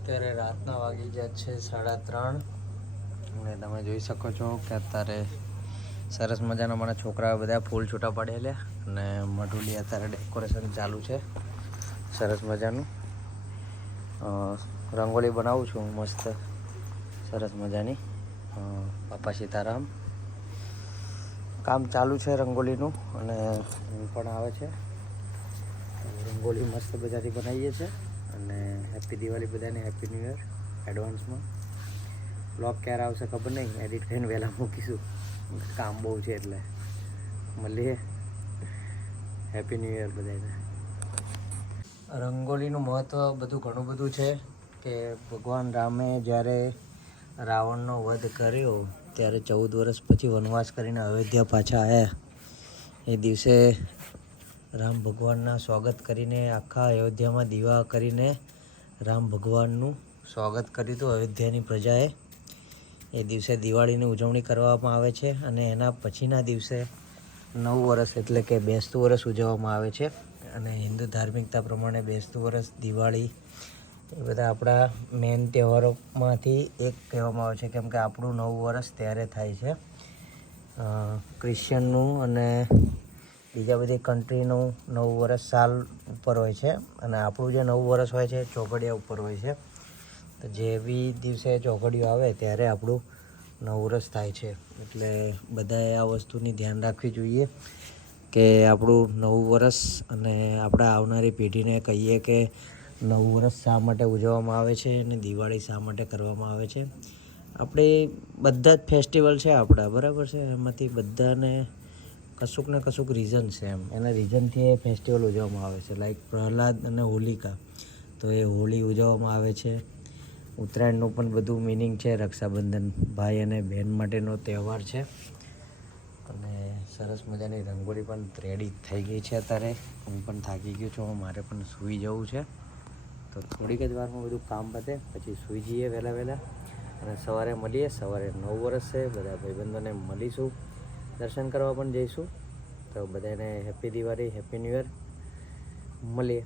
અત્યારે રાતના વાગી ગયા છે સાડા ત્રણ. અને તમે જોઈ શકો છો કે અત્યારે સરસ મજાના મને છોકરાઓ બધા ફૂલ છૂટા પડેલા અને મઢુલી અત્યારે ડેકોરેશન ચાલુ છે. સરસ મજાનું. રંગોલી બનાવું છું મસ્ત. સરસ મજાની. બાપા સીતારામ. કામ ચાલુ છે રંગોલીનું અને પણ આવે છે. રંગોલી મસ્ત બધાથી બનાવીએ છીએ. અને હેપી દિવાળી બધાને હેપી ન્યૂ યર એડવાન્સમાં બ્લોગ ક્યારે આવશે ખબર નહીં એડિટ કરીને વહેલા મૂકીશું. કામ બહુ છે એટલે. મળીએ. હેપી ન્યૂ યર બધાને. રંગોલીનું મહત્ત્વ બધું ઘણું બધું છે કે ભગવાન રામે જ્યારે રાવણનો વધ કર્યો, ત્યારે ચૌદ વર્ષ પછી વનવાસ કરીને અયોધ્યા પાછા આવ્યા એ દિવસે રામ ભગવાનના સ્વાગત કરીને આખા અયોધ્યામાં દીવા કરીને રામ ભગવાનનું સ્વાગત કર્યું હતું અયોધ્યાની પ્રજાએ. એ દિવસે દિવાળીની ઉજવણી કરવામાં આવે છે અને એના પછીના દિવસે નવ વર્ષ એટલે કે બેસતું વર્ષ ઉજવવામાં આવે છે અને હિન્દુ ધાર્મિકતા પ્રમાણે બેસતું વર્ષ દિવાળી એ બધા આપણા મેન તહેવારોમાંથી એક કહેવામાં આવે છે કેમ કે આપણું નવું વર્ષ ત્યારે થાય છે. ક્રિશ્ચનનું અને બીજા બધી કન્ટ્રીનું નવું વર્ષ સાલ ઉપર હોય છે અને આપણું જે નવું વર્ષ હોય છે ચોઘડિયા ઉપર હોય છે. તો જે બી દિવસે ચોઘડિયું આવે ત્યારે આપણું નવું વર્ષ થાય છે. એટલે બધાએ આ વસ્તુની ધ્યાન રાખવી જોઈએ કે આપણું નવું વર્ષ અને આપણા આવનારી પેઢીને કહીએ કે નવું વર્ષ શા માટે ઉજવવામાં આવે છે અને દિવાળી શા માટે કરવામાં આવે છે. આપણે બધા જ ફેસ્ટિવલ છે આપણા, બરાબર છે? એમાંથી બધાને કશુંક ને કશુંક રીઝન છે એમ. એના રીઝનથી એ ફેસ્ટિવલ ઉજવવામાં આવે છે. લાઈક પ્રહલાદ અને હોલિકા. તો એ હોળી ઉજવવામાં આવે છે. ઉત્તરાયણનું પણ બધું મિનિંગ છે રક્ષાબંધન, ભાઈ અને બહેન માટેનો તહેવાર છે. અને સરસ મજાની રંગોળી પણ રેડી થઈ ગઈ છે અત્યારે. હું પણ થાકી ગયો છું. મારે પણ સૂઈ જવું છે. તો થોડીક જ વારમાં બધું કામ પતે, પછી સૂઈ જઈએ વહેલા વહેલા. અને સવારે મળીએ. સવારે નવ વર્ષ છે. બધા ભાઈબંધોને મળીશું. દર્શન કરવા પણ જઈશું. તો બધાને happy Diwali happy new year મળીએ.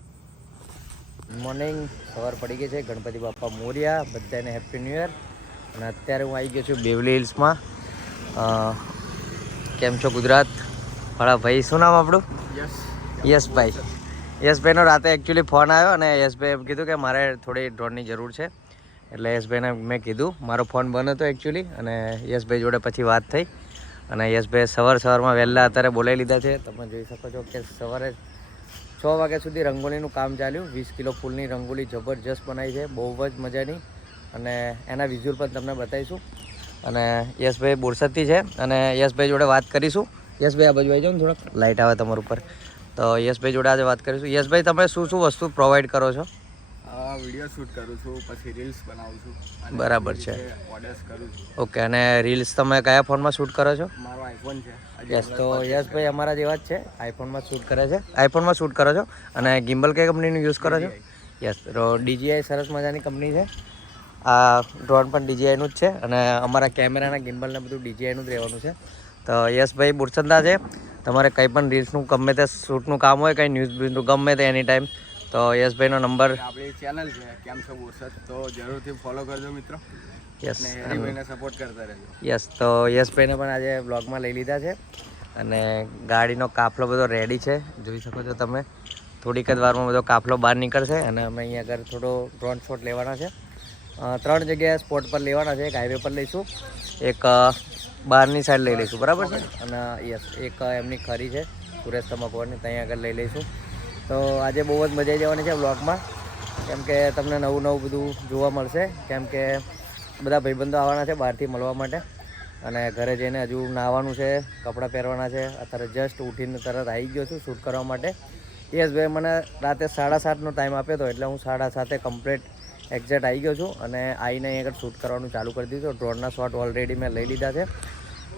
મોર્નિંગ સવાર પડી ગઈ છે. ગણપતિ બાપા મોર્યા. બધાને હેપી ન્યૂ યર અને અત્યારે હું આવી ગયો છું બેવલી હિલ્સમાં. કેમ છો ગુજરાત? વાળા ભાઈ શું નામ આપણું? યશભાઈ યશભાઈનો રાતે એકચ્યુઅલી ફોન આવ્યો અને યશભાઈ એમ કીધું કે મારે થોડી ડ્રોનની જરૂર છે. એટલે યશભાઈને મેં કીધું મારો ફોન બંધ હતો એકચ્યુઅલી અને યશભાઈ જોડે પછી વાત થઈ. અને યશભાઈ સવાર સવારમાં વહેલા અત્યારે બોલાવી લીધા છે. તમે જોઈ શકો છો કે સવારે છ વાગ્યા સુધી રંગોળીનું કામ ચાલ્યું. વીસ કિલો ફૂલની રંગોળી જબરજસ્ત બનાવી છે. બહુ જ મજાની. અને એના વિઝ્યુઅલ પણ તમને બતાવીશું. અને યશભાઈ બોરસદથી છે. અને યશભાઈ જોડે વાત કરીશું. યશભાઈ, આ બાજુ આવી જાઓ ને થોડાક. લાઇટ આવે તમારા ઉપર. તો યશભાઈ જોડે આજે વાત કરીશું. યશભાઈ, તમે શું શું વસ્તુ પ્રોવાઈડ કરો છો? વીડિયો શૂટ કરું છું પછી રીલ્સ બનાવું છું બરાબર છે. ઓર્ડર્સ કરું છું. ઓકે અને રીલ્સ તમે કયા ફોનમાં શૂટ કરો છો? મારો આઈફોન છે. યસ તો યસ ભાઈ અમારા જેવા જ છે. આઈફોનમાં શૂટ કરે છે. આઈફોનમાં શૂટ કરો છો? અને ગિમ્બલ કઈ કંપનીનું યુઝ કરો છો? યસ તો ડીજીઆઈ સરસ મજાની કંપની છે. આ ડ્રોન પણ ડીજીઆઈનું જ છે અને અમારા કેમેરાના ગિમ્બલને બધું ડીજીઆઈનું જ રહેવાનું છે. તો યશભાઈ બુરસંદા છે. તમારે કંઈ પણ રીલ્સનું ગમે તે શૂટનું કામ હોય કંઈ ન્યૂઝ બ્યુઝનું ગમે તે એની ટાઈમ તો યશભાઈનો નંબર. આપણી ચેનલ છે કેમ છો બોરસદ તો જરૂરથી ફોલો કરજો મિત્રો. યસ હરીભાઈને સપોર્ટ કરતા રહેજો. યસ તો યશભાઈને પણ આજે બ્લોગમાં લઈ લીધા છે. અને ગાડીનો કાફલો બધો રેડી છે. જોઈ શકો છો તમે. થોડીક જ વારમાં બધો કાફલો બહાર નીકળશે અને અમે અહીંયા આગળ થોડો ડ્રોન શોટ લેવાના છે. ત્રણ જગ્યાએ સ્પોટ પર લેવાના છે. એક હાઈવે પર લઈશું. એક બહારની સાઈડ લઈ લઈશું. બરાબર છે? અને યસ એક એમની ખરી છે. સુરેશ તમાકવાની ત્યાં આગળ લઈ લઈશું. તો આજે બહુ જ મજા આવી જવાની છે બ્લોગમાં કેમ કે તમને નવું નવું બધું જોવા મળશે. કેમ કે બધા ભાઈબંધો આવવાના છે બહારથી મળવા માટે. અને ઘરે જઈને હજુ નાહવાનું છે, કપડાં પહેરવાના છે. અત્યારે જસ્ટ ઉઠીને તરત આવી ગયો છું શૂટ કરવા માટે. યસ ભાઈ, મને રાતે સાડા સાતનો ટાઈમ આપ્યો હતો એટલે હું સાડા સાતે કમ્પ્લીટ એક્ઝેક્ટ આવી ગયો છું. અને આવીને અહીં આગળ શૂટ કરવાનું ચાલુ કરી દીધું ડ્રોનના શોટ ઓલરેડી મેં લઈ લીધા છે.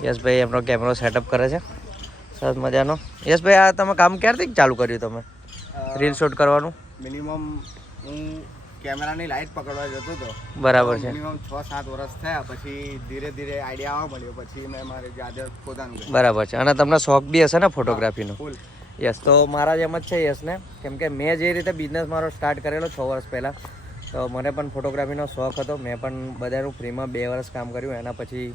યશભાઈ એમનો કેમેરો સેટઅપ કરે છે. સરસ મજાનો. યશભાઈ આ તમે કામ ક્યારથી ચાલુ કર્યું તમે? રીલ શૂટ કરવાનું? મિનિમમ હું કેમેરાની લાઇટ પકડવા જતો હતો. બરાબર છે. મિનિમમ છ સાત વર્ષ થયા પછી ધીરે ધીરે આઈડિયા આવવા મળ્યો પછી મેં મારી જાતે પોતાનું બરાબર છે. અને તમને શોખ બી હશે ને ફોટોગ્રાફીનો યસ તો મારા જેમ જ છે યસને કેમ કે મેં જે રીતે બિઝનેસ મારો સ્ટાર્ટ કરેલો છ વર્ષ પહેલાં તો મને પણ ફોટોગ્રાફીનો શોખ હતો. મેં પણ બધાનું ફ્રીમાં બે વર્ષ કામ કર્યું. એના પછી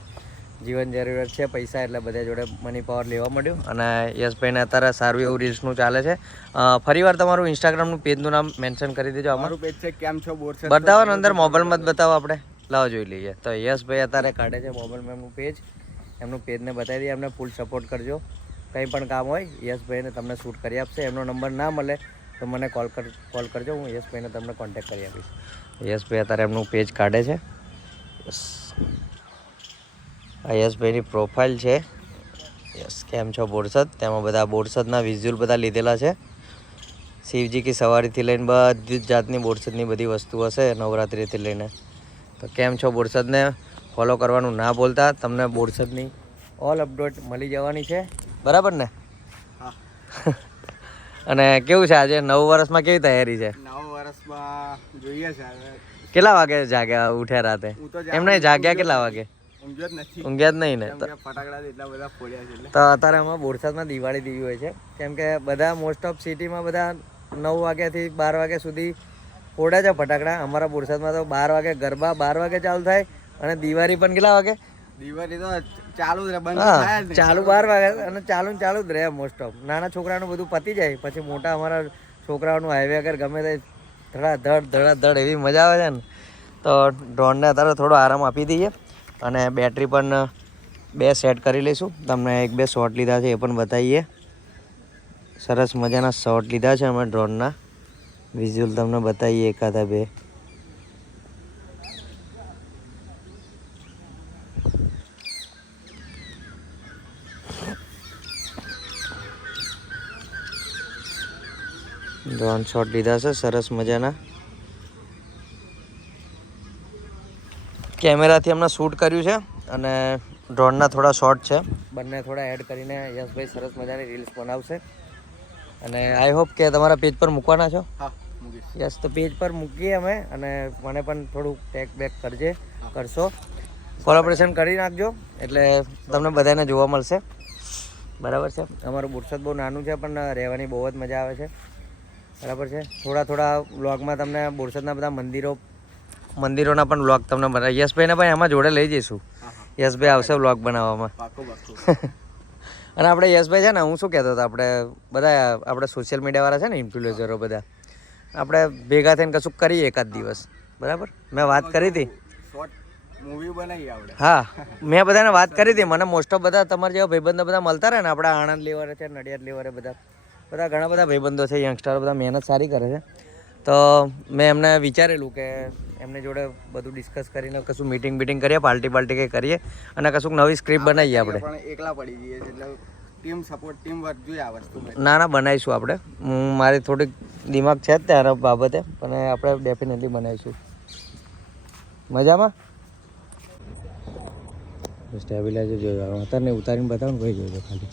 જીવન જરૂરિયાત છે પૈસા એટલે બધા જોડે મની પાવર લેવા માંડ્યું અને યશભાઈને અત્યારે સારું એવું રીલ્સનું ચાલે છે. ફરી ફરીવાર તમારું ઇન્સ્ટાગ્રામનું પેજનું નામ મેન્શન કરી દેજો અમારું પેજ છે કેમ છો બોરસદ બતાવો ને અંદર મોબાઈલમાં જ બતાવો આપણે. લાવો જોઈ લઈએ. તો યશભાઈ અત્યારે કાઢે છે મોબાઈલમાં એમનું પેજ. એમનું પેજને બતાવી દઈએ એમને ફૂલ સપોર્ટ કરજો. કંઈ પણ કામ હોય યશભાઈને તમને શૂટ કરી આપશે. એમનો નંબર ના મળે તો મને કોલ કર કોલ કરજો. હું યશભાઈને તમને કોન્ટેક્ટ કરી આપીશ. યશભાઈ અત્યારે એમનું પેજ કાઢે છે. યસ આ યશભાઈની પ્રોફાઇલ છે. યસ કેમ છો બોરસદ? તેમાં બધા બોરસદના વિઝ્યુઅલ બધા લીધેલા છે. શિવજી કી સવારીથી લઈને બધી જ જાતની બોરસદની બધી વસ્તુ હશે નવરાત્રિથી લઈને. તો કેમ છો બોરસદને? ફોલો કરવાનું ના બોલતા તમને બોરસદની ઓલ અપડેટ મળી જવાની છે. બરાબર ને? અને કેવું છે આજે? નવ વર્ષમાં કેવી તૈયારી છે? નવ વર્ષમાં જોઈએ છે કેટલા વાગે જાગ્યા ઉઠ્યા રાતે? એમને જાગ્યા કેટલા વાગે? ઊંઘ્યો જ નહીં ને. તો ફટાકડા એટલા બધા ફોડ્યા છે તો અત્યારે આમાં બોરસાદમાં દિવાળી દેવી હોય છે. કેમ કે બધા મોસ્ટ ઓફ સિટીમાં બધા નવ વાગ્યાથી બાર વાગ્યા સુધી ફોડે છે ફટાકડા. અમારા બોરસાદમાં તો બાર વાગે ગરબા બાર વાગે ચાલુ થાય અને દિવાળી પણ કેટલા વાગે? દિવાળી તો ચાલુ જ રહે બંધ ચાલુ બાર વાગે અને ચાલુ ચાલુ જ રહે મોસ્ટ ઓફ નાના છોકરાનું બધું પતી જાય. પછી મોટા અમારા છોકરાઓનું હાઈવે આગળ ગમે તે ધડા ધડ ધડા ધડ એવી મજા આવે છે ને તો ડ્રોનને અત્યારે થોડો આરામ આપી દઈએ. અને બેટરી પણ બે સેટ કરી લઈશું. તમને એક બે શોટ લીધા છે એ પણ બતાવીએ. સરસ મજાના શોટ લીધા છે અમે ડ્રોનના વિઝ્યુઅલ તમને બતાવીએ એકાદા બે. ડ્રોન શોટ લીધા છે, સરસ મજાના. કેમેરાથી હમણાં શૂટ કર્યું છે અને ડ્રોનના થોડા શોર્ટ છે. બંને થોડા એડ કરીને યશભાઈ સરસ મજાની રીલ્સ બનાવશે. અને આઈ હોપ કે તમારા પેજ પર મૂકવાના છો. હા યસ તો પેજ પર મૂકીએ અમે અને મને પણ થોડું ટેક બેક કરજે કરશો. કોલેબરેશન કરી નાખજો એટલે તમને બધાને જોવા મળશે. બરાબર છે? અમારું બુરસદ બહુ નાનું છે પણ રહેવાની બહુ જ મજા આવે છે. બરાબર છે? થોડા થોડા વ્લોગમાં તમને બોરસદના બધા મંદિરો મંદિરોના પણ વ્લોગ તમને બનાવી યશભાઈને પણ એમાં જોડે લઈ જઈશું. યશભાઈ આવશે વ્લોગ બનાવવામાં. અને આપણે યશભાઈ છે ને હું શું કહેતો હતો આપણે બધા આપણે સોશિયલ મીડિયાવાળા છે ને ઇન્ફ્લુએન્સરો બધા આપણે ભેગા થઈને કશું કરીએ એકાદ દિવસ. બરાબર? મેં વાત કરી હતી. મૂવી બનાવી હા મેં બધાને વાત કરી હતી. મને મોસ્ટ ઓફ બધા તમારા જેવા ભાઈબંધો બધા મળતા રહે ને આપણા આણંદ લેવરે છે નડિયાદ લેવરે બધા બધા ઘણા બધા ભાઈબંધો છે યંગસ્ટરો બધા મહેનત સારી કરે છે. તો મેં એમને વિચારેલું કે એમની જોડે બધું ડિસ્કસ કરીને કશું મીટિંગ બીટિંગ કરીએ પાર્ટી પાર્ટી કંઈ કરીએ અને કશુંક નવી સ્ક્રિપ્ટ બનાવીએ આપણે. પણ એકલા પડી જઈએ એટલે ટીમ સપોર્ટ ટીમ વર્ક જોઈએ આ વસ્તુ ના ના બનાવીશું આપણે. હું મારી થોડીક દિમાગ છે જ ત્યાં બાબતે પણ આપણે ડેફિનેટલી બનાવીશું. મજામાં? સ્ટેબિલાઇઝર જોયું અત્યારે ઉતારીને બતાવો ને ભાઈ જોજો ખાલી.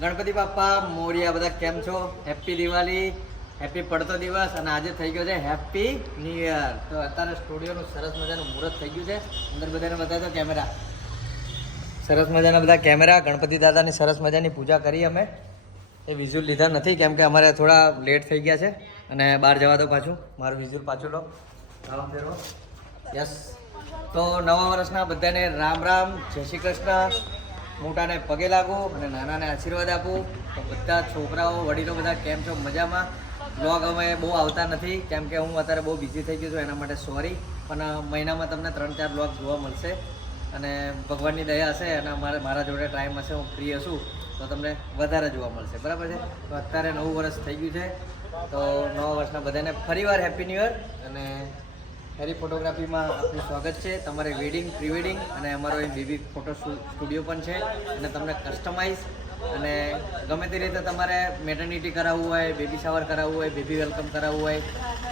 ગણપતિ બાપા મોરિયા બધા કેમ છો? હેપી દિવાળી. હેપી પડતો દિવસ અને આજે થઈ ગયો છે હેપી ન્યુ યર તો અત્યારે સ્ટુડિયોનું સરસ મજાનું મુહૂર્ત થઈ ગયું છે. અંદર બધાને બતાવી દો કેમેરા સરસ મજાના બધા કેમેરા ગણપતિ દાદાની સરસ મજાની પૂજા કરી અમે. એ વિઝ્યુઅલ લીધા નથી, કેમ કે અમારે થોડા લેટ થઈ ગયા છે અને બહાર જવા દો પાછું. મારું વિઝ્યુઅલ પાછું લો. રામ ફેરવો. યસ તો નવા વર્ષના બધાને રામ રામ, જય શ્રી કૃષ્ણ. મોટાને પગે લાગો અને નાનાને આશીર્વાદ આપો. તો બધા છોકરાઓ, વડીલો બધા કેમ છો? મજામાં? બ્લોગ અમે બહુ આવતા નથી, કેમ કે હું અત્યારે બહુ બિઝી થઈ ગયો છું એના માટે સોરી પણ મહિનામાં તમને ત્રણ ચાર બ્લોગ જોવા મળશે. અને ભગવાનની દયા હશે, અને અમારે, મારા જોડે ટાઈમ હશે, હું ફ્રી હશું, તો તમને વધારે જોવા મળશે. બરાબર છે? તો અત્યારે નવું વર્ષ થઈ ગયું છે, તો નવા વર્ષના બધાને ફરીવાર હેપી ન્યૂ યર અને હેરી ફોટોગ્રાફીમાં આપનું સ્વાગત છે. તમારે વેડિંગ પ્રી વેડિંગ અને અમારો એ બીબી ફોટો સ્ટુડિયો પણ છે. અને તમને કસ્ટમાઇઝ અને ગમે તે રીતે તમારે મેટર્નિટી કરાવવું હોય બેબી શાવર કરાવવું હોય બેબી વેલકમ કરાવવું હોય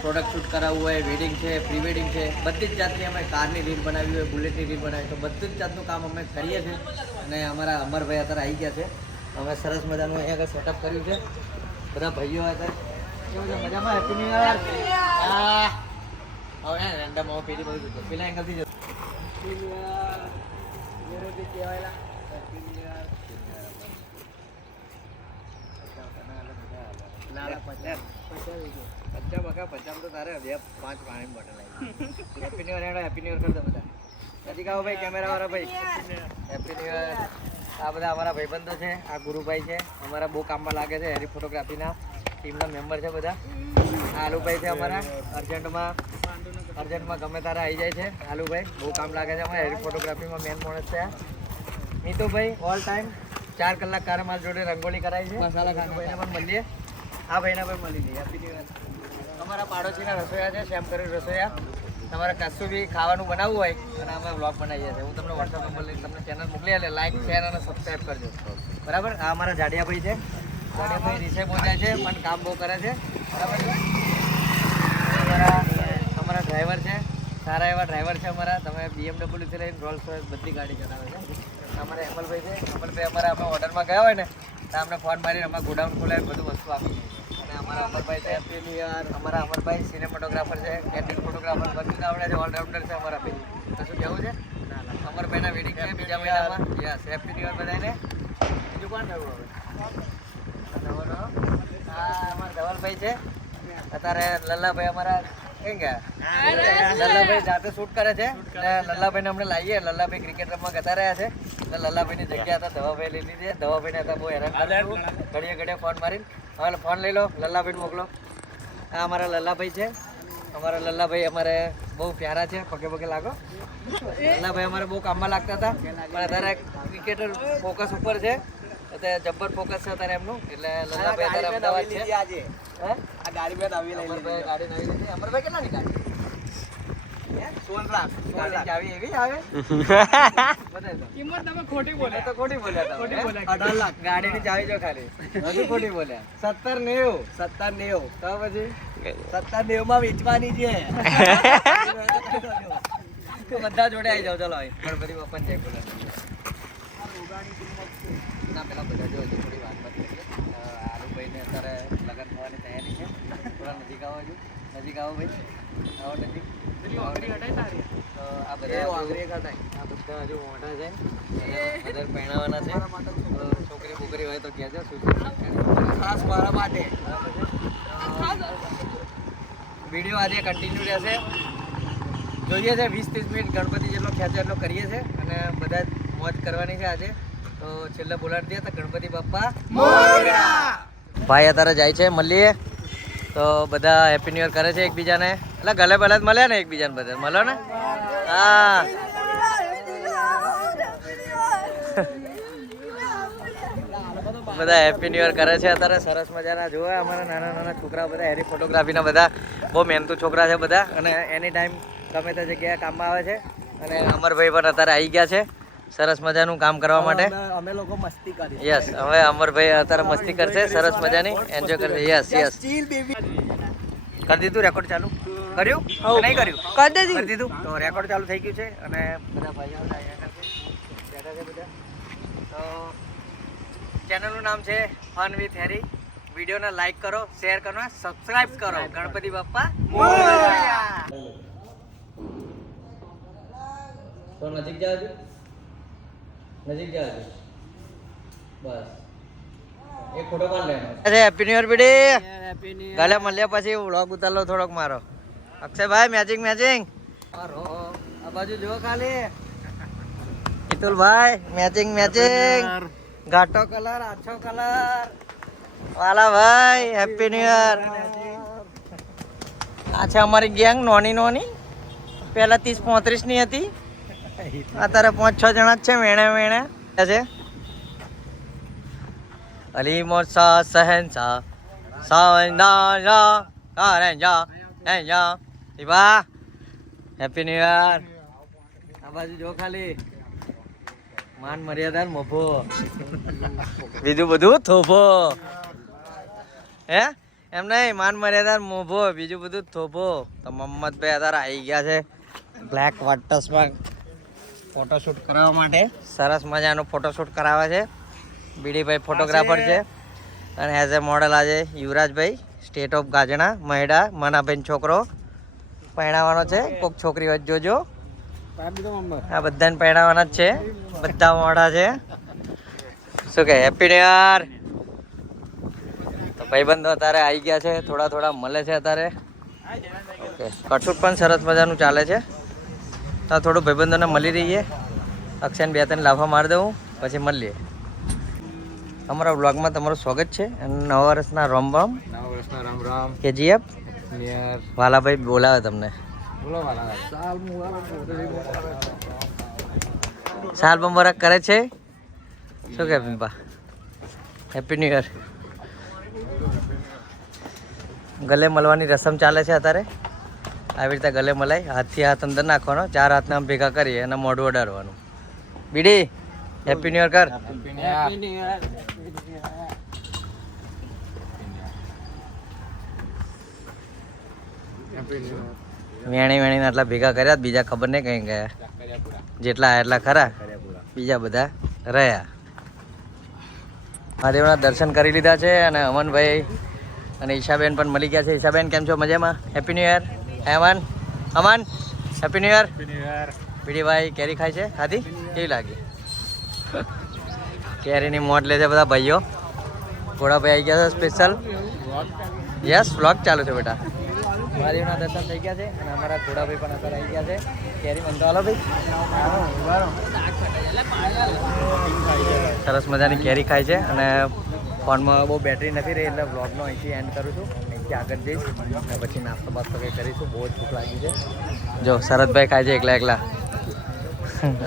પ્રોડક્ટ શૂટ કરાવવું હોય વેડિંગ છે પ્રી વેડિંગ છે, બધી જ જાતની અમે કારની રીલ બનાવી હોય બુલેટની રીલ બનાવી તો બધું જ જાતનું કામ અમે કરીએ છીએ. અને અમારા અમરભાઈ અત્યારે આવી ગયા છે. અમે સરસ મજાનું અહીંયા આગળ સેટઅપ કર્યું છે. બધા ભાઈઓ છે? મજામાં? હેપી ન્યુ યર હવે રેન્ડમ હવે પેલી બધું પેલા એંગલથી જતો પચાસ તો તારે બે પાંચ પાણી બોટલ આવી હેપી ન્યુ યર હેપી બધા નજીક ભાઈ કેમેરા ભાઈ હેપી ન્યુ આ બધા અમારા ભાઈબંધો છે આ ગુરુભાઈ છે અમારા બહુ કામમાં લાગે છે હેરી ફોટોગ્રાફીના ટીમના મેમ્બર છે બધા આલુભાઈ છે અમારા અર્જન્ટમાં અર્જન્ટમાં ગમે તારે આવી જાય છે આલુભાઈ બહુ કામ લાગે છે અમારે હેરી ફોટોગ્રાફીમાં મેન માણસ છે. નીતુભાઈ ઓલ ટાઈમ ચાર કલાક કાર માર જોડે રંગોળી કરાવી છે. મસાલા ભાઈને પણ મળીએ. આ ભાઈને પણ મળી લઈએ. ન્યુ અમારા પાડોશીના રસોઈયા છે શ્યામ કરી રસોઈયા તમારે કશું બી ખાવાનું બનાવવું હોય અને અમે વ્લોગ બનાવીએ છીએ. હું તમને વોટ્સઅપ નંબર લઈને તમને ચેનલ મોકલી એટલે લાઈક શેર અને સબસ્ક્રાઈબ કરજો. બરાબર? આ અમારા જાડિયાભાઈ છે. જાડિયાભાઈ રીસે પહોંચ્યા છે પણ કામ બહુ કરે છે. બરાબર? છે અમારા ડ્રાઈવર છે. સારા એવા ડ્રાઈવર છે અમારા. તમે બીએમડબલ્યુથી લઈને રોલ્સ રોયસ બધી ગાડી ચલાવે છે. અમારા અમલભાઈ છે. અમલભાઈ અમારા અમે ઓર્ડરમાં ગયા હોય ને તો અમને ફોન મારીને અમારા ગોડાઉન ખોલાવીને બધું વસ્તુ આપી અને અમારા અમરભાઈ છે. પ્રીમિયર અમારા અમરભાઈ સિનેમાટોગ્રાફર છે કેન્ડિડ ફોટોગ્રાફર બધું આવડે છે ઓલરાઉન્ડર છે અમારા ભાઈ કશું કેવું છે? અમરભાઈના વેડિંગ છે બીજા મહિનામાં. યસ હેપી ન્યુ યર બધાને. બીજું કોણ થયું હવે? ધવલભાઈ છે. અત્યારે લલ્લાભાઈ અમારા લલ્લાભાઈ જાતે શૂટ કરે છે. અને લલ્લાભાઈને અમને લાવીએ. લલ્લાભાઈ ક્રિકેટ રમવા જતા રહ્યા છે. એટલે લલ્લાભાઈની જગ્યા હતા ધવાભાઈ લઈ લીધી. છે ધવાભાઈને હતા બહુ હેરાન ઘડીએ ઘડીએ ફોન મારીને હવે ફોન લઈ લો. લલ્લાભાઈને મોકલો. આ અમારા લલ્લાભાઈ છે. અમારા લલ્લાભાઈ અમારે બહુ પ્યારા છે. પગે પગે લાગો. લલ્લાભાઈ અમારે બહુ કામમાં લાગતા હતા. પણ અત્યારે ક્રિકેટર ફોકસ ઉપર છે. અત્યારે જબ્બર ફોકસ છે અત્યારે એમનું. એટલે લલ્લાભાઈ અત્યારે અમદાવાદ છે. આજે. હે? આ ગાડી મેં આવી લઈ લીધી. ગાડી નવી લીધી. અમરભાઈ ગાડી? સોળ લાખ ગાડી ચાવી એવી આવે? કિંમત તમે ખોટી બોલ્યા તો ખોટી બોલ્યા ખોટી બોલ્યા. અઢાર લાખ. ગાડીની ચાવી જો ખાલી. હજુ ખોટી બોલ્યા સત્તર નેવું. સત્તર નેવ. તો પછી? સત્તર નેવમાં વેચવાની છે. બધા જોડે આવી જાવ ચલો ગણપતિ બાપાને જય બોલે ના પેલા બધા જો હજુ થોડી વાત વાત કરીએ આલુભાઈને અત્યારે લગ્ન થવાની તૈયારી છે. થોડા નજીક આવો હજુ. નજીક આવો ભાઈ. આવો નજીક. તો આ બધા હજુ- આ બધા હજુ મોટા છે. બધા પહેણાવાના છે. છોકરી બોકરી હોય તો કહેજો શું ખાસ મારા માટે. વીડિયો આજે કન્ટિન્યુ રહેશે. જોઈએ છે વીસ ત્રીસ મિનિટ ગણપતિ જેટલો ખેંચે એટલો કરીએ છીએ અને બધા મોજ કરવાની છે આજે. તો છેલ્લે બોલાડી દઈએ તો ગણપતિ બાપ્પા. ભાઈ અત્યારે જાય છે મળીએ. તો બધા હેપી ન્યુ યર કરે છે એકબીજાને. એટલે ગલે ભલે જ મળ્યા ને એકબીજાને બધા. મળો ને? હા. બધા હેપી ન્યુ યર કરે છે અત્યારે. સરસ મજાના. જોવે અમારા નાના નાના છોકરા બધા એની ફોટોગ્રાફીના બધા. બહુ મહેનતુ છોકરા છે બધા. અને એની ટાઈમ ગમે તે જગ્યાએ કામમાં આવે છે. અને અમરભાઈ પણ અત્યારે આવી ગયા છે. સરસ મજાનું કામ કરવા માટે. અમે લોકો મસ્તી કરી યસ હવે અમરભાઈ અત્યારે મસ્તી કરશે સરસ મજાની એન્જોય કરશે. યસ યસ કરી દીધું રેકોર્ડ ચાલુ? કર્યું? નહીં કર્યું? કરી દીધું. તો રેકોર્ડ ચાલુ થઈ ગયું છે અને બધા ભાઈઓ બેઠા છે બધા. તો ચેનલનું નામ છે ફન વિથ હેરી વિડીયોને લાઈક કરો શેર કરો સબસ્ક્રાઇબ કરો. ગણપતિ બાપ્પા તો નજીક જાજો નજીક જાજો બસ. એક ફોટો પાડ લેનો અરે હેપી ન્યુ યર બીડી કાલે મળ્યા પછી વ્લોગ ઉતારલો થોડોક મારો. અક્ષયભાઈ મેચિંગ મેચિંગ આ બાજુ જો ખાલી. મિતુલભાઈ મેચિંગ મેચિંગ ઘાટો કલર આછો કલર વાલા ભાઈ હેપી ન્યુ યર આ છે અમારી ગેંગ નોની નોની. પહેલા ત્રીસ પોત્રીસની હતી. અત્યારે પાંચ છ જણા જ છે મેણે મેણે છે. અલી મોસા સહેનસા સાવંદા કારંજા એંજા દીવા હેપી ન્યુ યર આ બાજુ જો ખાલી. માન મર્યાદા ને મોભો. બીજું બધું થોભો. હે? એમ નહીં, માન મર્યાદા મોભો, બીજું બધું થોભો. તો મમ્મદભાઈ અત્યારે આવી ગયા છે. બ્લેક વોટર્સમાં ફોટોશૂટ કરાવવા માટે. સરસ મજાનો ફોટોશૂટ કરાવે છે. બીડીભાઈ ફોટોગ્રાફર છે. અને એઝ એ મોડલ આજે યુવરાજભાઈ સ્ટેટ ઓફ ગાજણા મહેડા મનાબેન છોકરો. પહેણાવાનો છે. કોઈક છોકરી હોય જોજો. આ બધાને પહેણાવાના જ છે. બધા મોડા છે. શું કે હેપી ન્યુ યર તો ભાઈબંધો અત્યારે આવી ગયા છે. થોડા થોડા મળે છે અત્યારે. ઓકે કટુટ પણ સરસ મજાનું ચાલે છે. તો થોડું ભાઈબંધોને મળી રહીએ. અક્ષયને બે ત્રણ લાફા મારી દઉં પછી મળીએ અમારા બ્લોગમાં તમારું સ્વાગત છે. અને નવા વર્ષના રોમ રોમ નવા વર્ષના રામ રામ કેજીએફ વાલાભાઈ બોલાવે તમને. સાલ બમબરક કરે છે. શું કે પિમ્પા હેપી ન્યુ યર ગલે મળવાની રસમ ચાલે છે અત્યારે? આવી રીતે ગલે મલાય હાથથી હાથ અંદર નાખવાનો. ચાર હાથને આમ ભેગા કરીએ અને મોઢું અડાડવાનું. બીડી હેપી ન્યુ યર કર. વેણી વેણીને આટલા ભેગા કર્યા બીજા ખબર નહીં કઈ ગયા. જેટલા એટલા ખરા. બીજા બધા રહ્યા. મહાદેવના દર્શન કરી લીધા છે અને અમનભાઈ અને ઈશાબેન પણ મળી ગયા છે. ઈશાબેન કેમ છો? મજામાં? હેપી ન્યુ યર હેમન અમન? હેપી ન્યુ યર બીડીભાઈ કેરી ખાય છે? ખાધી? કેવી લાગી? કેરીની મોટ લે છે બધા ભાઈઓ. ઘોડાભાઈ આવી ગયા છે સ્પેશિયલ યસ વ્લોગ ચાલુ છે બેટા. મહાદેવના દર્શન થઈ ગયા છે અને અમારા ઘોડાભાઈ પણ અત્યારે આવી ગયા છે. કેરી બંધો હાલો ભાઈ. સરસ મજાની કેરી ખાય છે અને ફોનમાં બહુ બેટરી નથી રહી એટલે વ્લોગનો અહીંથી એન્ડ કરું છું. અહીંથી આગળ જઈશ. અને પછી નાસ્તો બાસ્તો કંઈ કરીશું. બહુ જ ભૂખ લાગી છે. જો શરદભાઈ ખાય છે એકલા એકલા.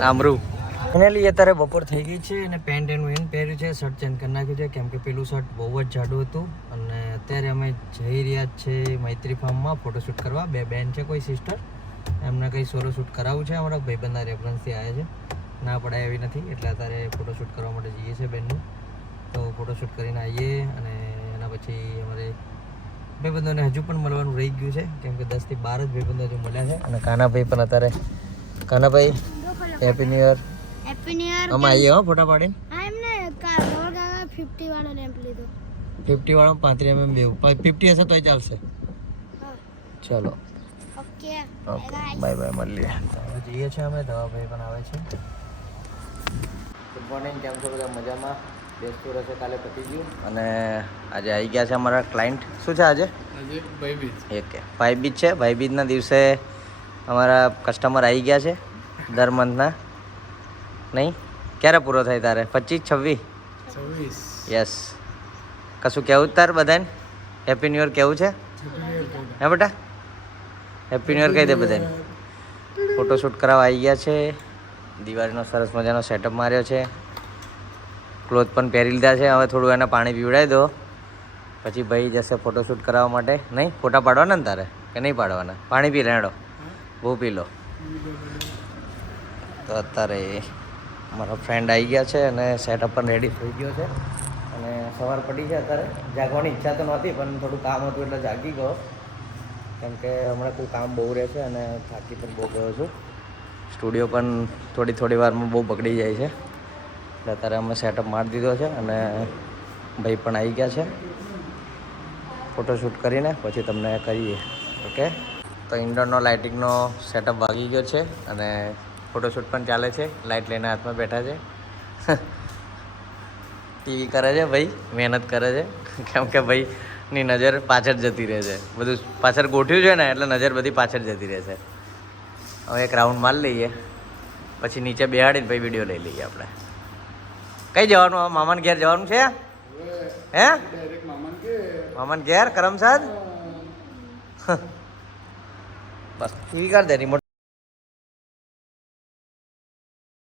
આમરું. ફાઇનલી અત્યારે બપોર થઈ ગઈ છે અને પેન્ટ એનું એન પહેર્યું છે શર્ટ ચેન્જ કરી નાખ્યું છે કેમ કે પેલું શર્ટ બહુ જ જાડું હતું. અને અત્યારે અમે જઈ રહ્યા છે મૈત્રી ફાર્મમાં ફોટોશૂટ કરવા. બે બેન છે કોઈ સિસ્ટર એમને કંઈ સોલો શૂટ કરાવવું છે અમારા ભાઈબંધના રેફરન્સથી આવ્યા છે. ના પડાય એવી નથી એટલે અત્યારે ફોટોશૂટ કરવા માટે જઈએ છીએ બેનનું. તો ફોટોશૂટ કરીને આવીએ અને એના પછી અમારે ભાઈબંધોને હજુ પણ મળવાનું રહી ગયું છે. કેમ કે દસથી બાર જ ભાઈબંધો હજુ મળ્યા છે. અને કાનાભાઈ પણ અત્યારે Kanabhai happy new year happy new year અમે આવીએ હો ફોટા પાડીને? હા એમને ગાગા ફિફ્ટી વાળો લેમ્પ લીધો. ફિફ્ટી વાળો પાંત્રીસ એમ બેવ. ફિફ્ટી હશે તોય ચાલશે. હા. ચલો. ઓકે. ઓકે બાય બાય મળીએ. હવે જઈએ છીએ અમે દવાભાઈ પણ આવે છે. ગુડ મોર્નિંગ કેમ છો બધા? મજામાં? બેસતું રહેશે કાલે પતી ગયું અને આજે આવી ગયા છે અમારા ક્લાયન્ટ શું છે આજે? એક ભાઈ બીજ છે. ભાઈ બીજના દિવસે અમારા કસ્ટમર આવી ગયા છે દર મંથના નહીં? ક્યારે પૂરો થાય તારે? પચીસ છવ્વીસ? યસ કશું કેવું જ તાર બધાને? હેપી ન્યુ યર કેવું છે? હે બેટા? હેપી ન્યુ યર કહી દે બધાને. ફોટોશૂટ કરાવવા આવી ગયા છે. દિવાળીનો સરસ મજાનો સેટઅપ માર્યો છે. ક્લોથ પણ પહેરી લીધા છે. હવે થોડું એને પાણી પીવડાવી દો. પછી ભાઈ જશે ફોટોશૂટ કરાવવા માટે. નહીં, ફોટા પાડવાના ને તારે? કે નહીં પાડવાના? પાણી પી રહેડો બહુ પી લો. તો અત્યારે મારો ફ્રેન્ડ આવી ગયા છે અને સેટઅપ પણ રેડી થઈ ગયો છે. અને સવાર પડી છે અત્યારે. જાગવાની ઈચ્છા તો નહોતી, પણ થોડું કામ હતું એટલે જાગી ગયો. કેમ કે હમણાં કોઈ કામ બહુ રહે છે અને થાકી પણ બહુ ગયો છું. સ્ટુડિયો પણ થોડી થોડી વારમાં બહુ બગડી જાય છે. એટલે અત્યારે અમે સેટઅપ મારી દીધો છે અને ભાઈ પણ આવી ગયા છે. ફોટોશૂટ કરીને પછી તમને કરીએ ઓકે તો ઇન્ડોરનો લાઇટિંગનો સેટઅપ વાગી ગયો છે અને ફોટોશૂટ પણ ચાલે છે. લાઇટ લઈને હાથમાં બેઠા છે. ટીવી કરે છે ભાઈ, મહેનત કરે છે. કેમ કે ભાઈની નજર પાછળ જતી રહે છે. બધું પાછળ ગોઠવ્યું છે ને એટલે નજર બધી પાછળ જતી રહે છે. હવે એક રાઉન્ડ મારી લઈએ. પછી નીચે બેહાડીને ભાઈ વીડિયો લઈ લઈએ આપણે. કઈ જવાનું? મામાન ઘેર જવાનું છે? હે? મામાન ઘેર કરમસાદ? બસ તું કર દે રિમોટ